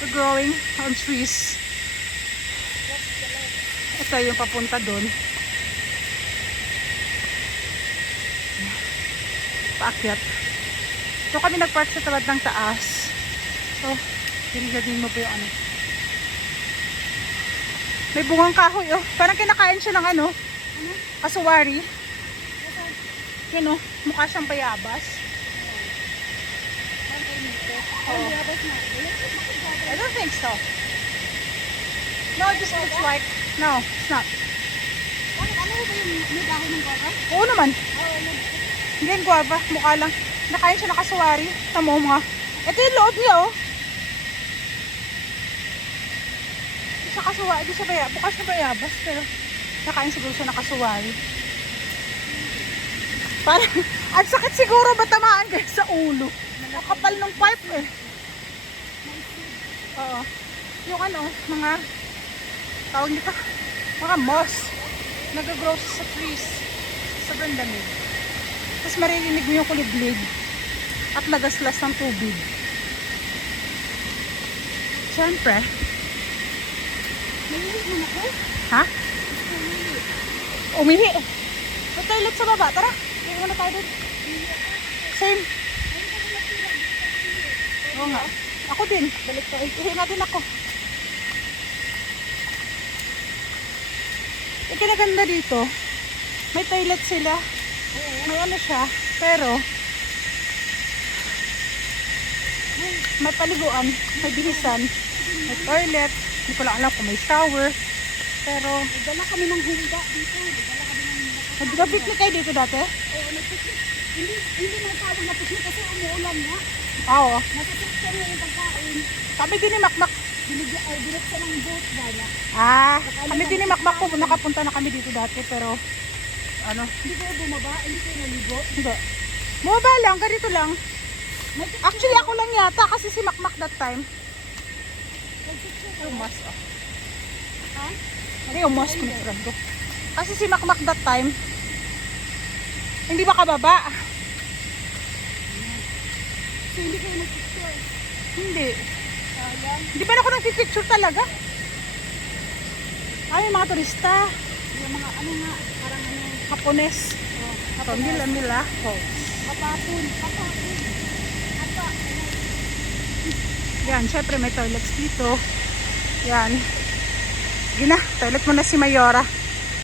They're growing on trees. Ito yung papunta doon. Paakyat. So kami nagpark sa tabad ng taas. So, dinigadin mo po yung ano. May bungang kahoy oh. Parang kinakain siya ng ano? Kasuwari. Yun oh, mukha siyang bayabas. Oh. I don't think so. No, it just looks like... No, it's not. Ano ba yung may dahon ng guava? Oo naman. Hindi yung guava, mukha lang. Nakain siya ng kasuwari. Tamo mga. Ito yung loob niya oh. Hindi siya kasuwari, hindi siya bayabas. Bukas na bayabas, pero nakain siguro siya ng kasuwari. Parang, ang sakit siguro batamaan kayo sa ulo. Nakapal ng pipe eh. Oo. Yung ano, mga tawag nito, mga moss. Nag-grow sa trees. Sobrang dami. Tapos maririnig mo yung kuliglig at nagaslas ng tubig. Siyempre. Nailig mo na ko? Ha? Umihi. May toilet sa baba. Tara. Hindi mo na tayo doon. Same. Oo nga. Ako din. Balik tayo. Ihi na din ako. Yung kinaganda dito, may toilet sila. May ano siya. Pero, may paliguan. May bihisan. May toilet. Hindi ko lang alam kung may shower. Pero, Nagdala kami ng humba dito. Nagdala kami ng nagda-picnic kayo dito dati? Oo, nagpiknik. Hindi na tawag na piknik kasi umuulan nga. Oo. Nasa-picture na yung pagkain. Kami din ni Makmak. Binuksan ng boat gala. Kami din ni Makmak po. Nakapunta na kami dito dati. Pero, ano, Hindi kayo bumaba, hindi kayo naligo. hindi. Bumaba lang, ganito lang. Actually, ako lang yata kasi si Makmak that time. Yung mas, oh. Ha? Ano yung mas pinagsurad ko? Kasi si Makmak that time, hindi makababa. So hindi kayo nag-picture. Hindi. Sayang. Hindi pa na ako nagpipicture talaga. Ay, yung mga turista. Yung mga ano nga, parang ano. Hapones. So, nila. Oh. Kapapon. Apa. Yan, syempre may toilets dito. Yan. Sige na, toilet muna si Mayora.